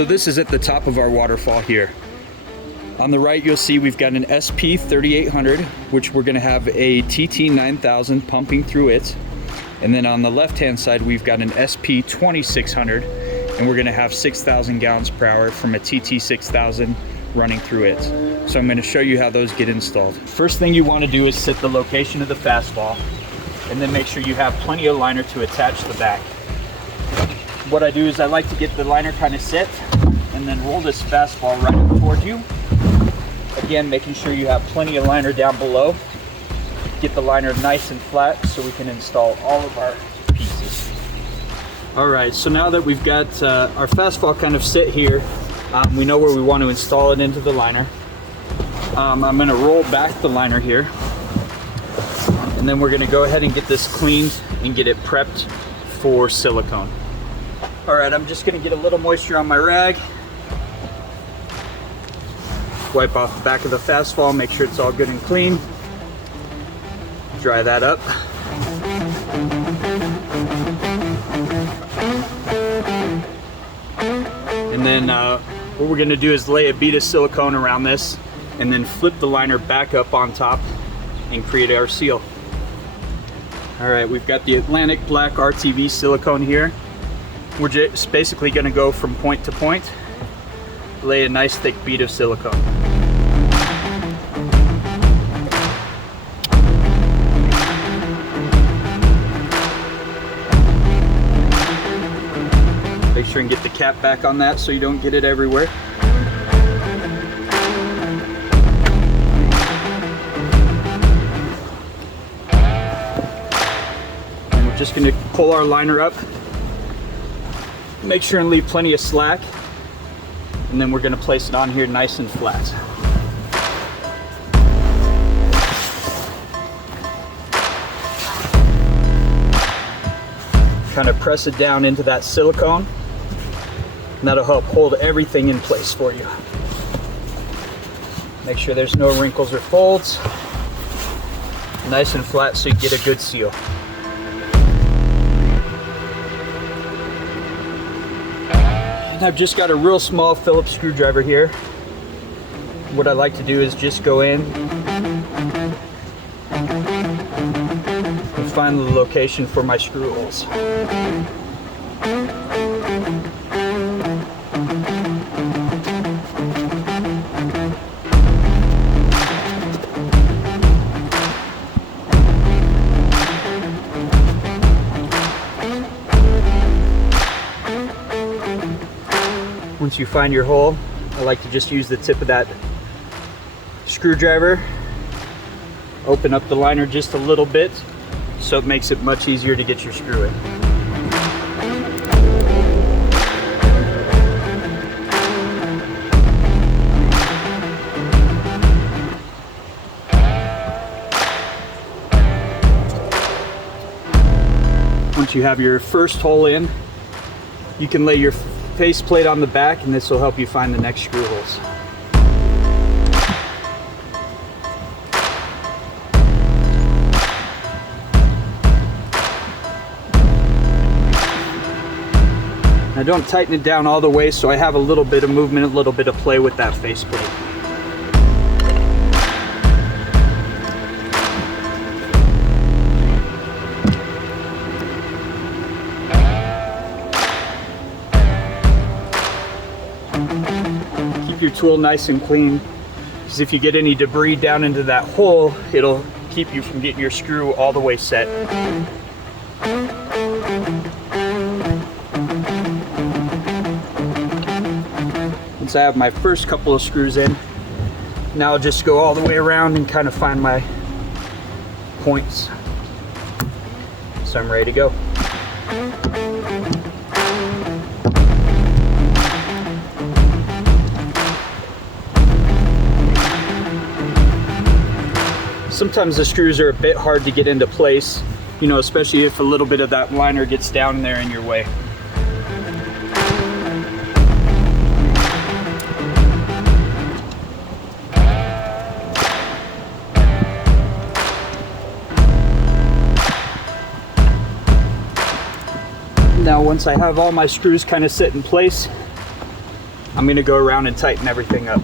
So this is at the top of our waterfall here. On the right, you'll see we've got an SP 3800, which we're gonna have a TT 9000 pumping through it. And then on the left-hand side, we've got an SP 2600, and we're gonna have 6,000 gallons per hour from a TT 6000 running through it. So I'm gonna show you how those get installed. First thing you wanna do is set the location of the fastball, and then make sure you have plenty of liner to attach the back. What I do is I like to get the liner kind of set and then roll this fastball right up towards you. Again, making sure you have plenty of liner down below. Get the liner nice and flat so we can install all of our pieces. All right, so now that we've got our fastball kind of set here, we know where we want to install it into the liner. I'm gonna roll back the liner here, and then we're gonna go ahead and get this cleaned and get it prepped for silicone. All right, I'm just gonna get a little moisture on my rag. Wipe off the back of the fastball, make sure it's all good and clean. Dry that up. And then what we're gonna do is lay a bead of silicone around this and then flip the liner back up on top and create our seal. All right, we've got the Atlantic Black RTV silicone here. We're just basically gonna go from point to point, lay a nice thick bead of silicone. Make sure and get the cap back on that so you don't get it everywhere. And we're just gonna pull our liner up. Make sure and leave plenty of slack, and then we're going to place it on here nice and flat. Kind of press it down into that silicone, and that'll help hold everything in place for you. Make sure there's no wrinkles or folds. Nice and flat so you get a good seal. I've just got a real small Phillips screwdriver here. What I like to do is just go in and find the location for my screw holes. Once you find your hole, I like to just use the tip of that screwdriver, open up the liner just a little bit, so it makes it much easier to get your screw in. Once you have your first hole in, you can lay your face plate on the back, and this will help you find the next screw holes. Now don't tighten it down all the way, so I have a little bit of movement, a little bit of play with that face plate. Your tool nice and clean, because if you get any debris down into that hole, it'll keep you from getting your screw all the way set. Once I have my first couple of screws in, now I'll just go all the way around and kind of find my points. So I'm ready to go. Sometimes the screws are a bit hard to get into place, you know, especially if a little bit of that liner gets down there in your way. Now once I have all my screws kind of set in place, I'm gonna go around and tighten everything up.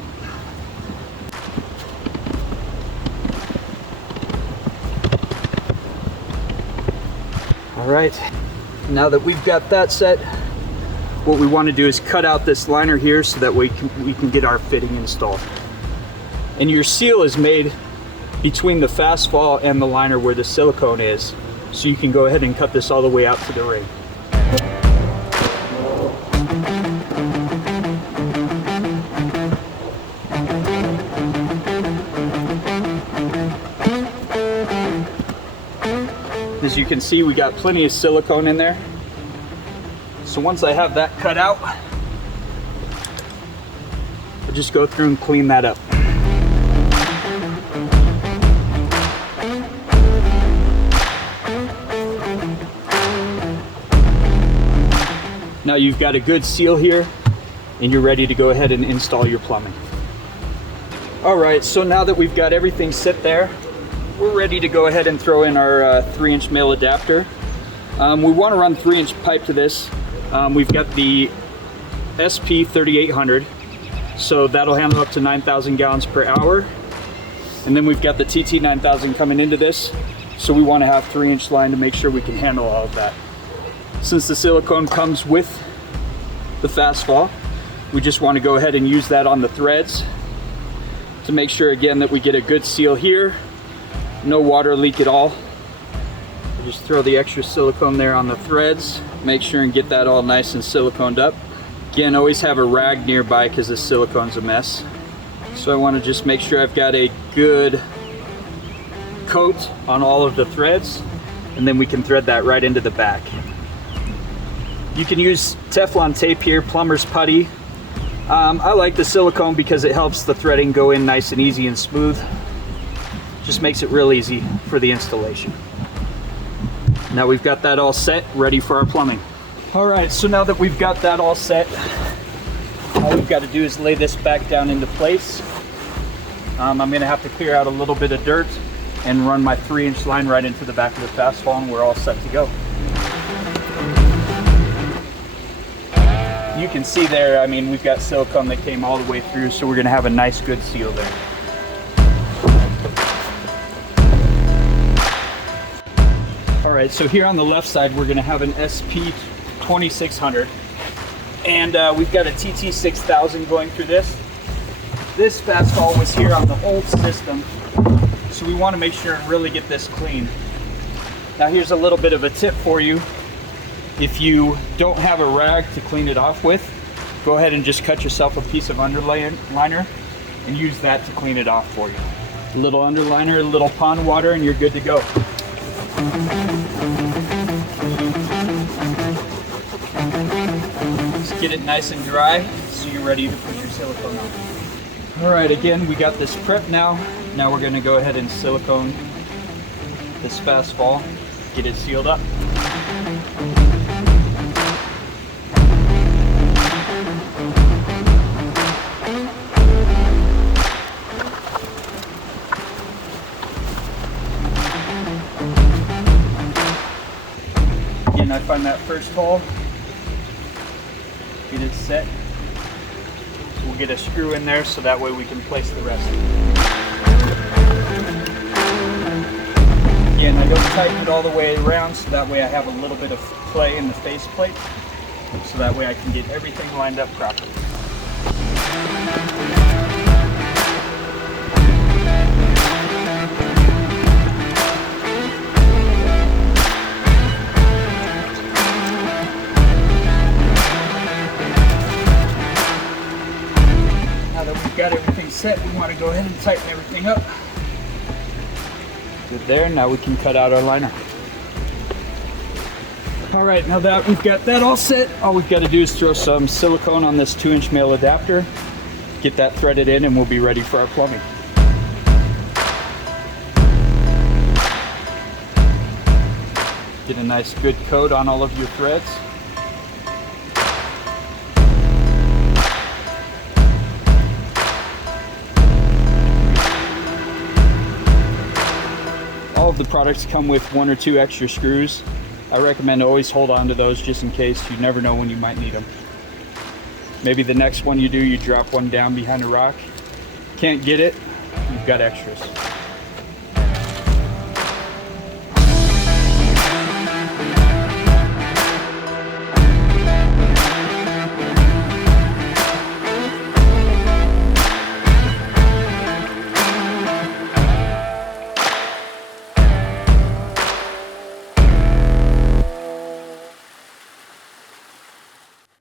All right, now that we've got that set, what we want to do is cut out this liner here so that we can get our fitting installed. And your seal is made between the fast fall and the liner where the silicone is, so you can go ahead and cut this all the way out to the ring. As you can see, we got plenty of silicone in there. So once I have that cut out, I'll just go through and clean that up. Now you've got a good seal here, and you're ready to go ahead and install your plumbing. All right, so now that we've got everything set there, we're ready to go ahead and throw in our 3-inch male adapter. We want to run 3-inch pipe to this. We've got the SP 3800, so that'll handle up to 9,000 gallons per hour. And then we've got the TT 9000 coming into this, so we want to have 3-inch line to make sure we can handle all of that. Since the silicone comes with the fast fall, we just want to go ahead and use that on the threads to make sure again that we get a good seal here. No water leak at all. Just throw the extra silicone there on the threads. Make sure and get that all nice and siliconed up. Again, always have a rag nearby because the silicone's a mess. So I want to just make sure I've got a good coat on all of the threads, and then we can thread that right into the back. You can use Teflon tape here, plumber's putty. I like the silicone because it helps the threading go in nice and easy and smooth. Just makes it real easy for the installation. Now we've got that all set, ready for our plumbing. All right, so now that we've got that all set, all we've got to do is lay this back down into place. I'm gonna have to clear out a little bit of dirt and run my 3-inch line right into the back of the fast fall, and we're all set to go. You can see there, I mean, we've got silicone that came all the way through, so we're gonna have a nice good seal there. All right, so here on the left side, we're gonna have an SP 2600, and we've got a TT 6000 going through this. This fast fall was here on the old system, so we wanna make sure and really get this clean. Now here's a little bit of a tip for you. If you don't have a rag to clean it off with, go ahead and just cut yourself a piece of underliner and use that to clean it off for you. A little underliner, a little pond water, and you're good to go. Just get it nice and dry so you're ready to put your silicone on. All right, again, we got this prep now. Now we're gonna go ahead and silicone this fast fall, get it sealed up. Again, I find that first hole, get it set. We'll get a screw in there so that way we can place the rest. Again, I don't tighten it all the way around, so that way I have a little bit of play in the faceplate, so that way I can get everything lined up properly. Now that we've got everything set, we want to go ahead and tighten everything up. Good there, now we can cut out our liner. All right, now that we've got that all set, all we've got to do is throw some silicone on this 2-inch male adapter, get that threaded in, and we'll be ready for our plumbing. Get a nice good coat on all of your threads. All of the products come with 1 or 2 extra screws. I recommend always hold on to those just in case. You never know when you might need them. Maybe the next one you do, you drop one down behind a rock. Can't get it, you've got extras.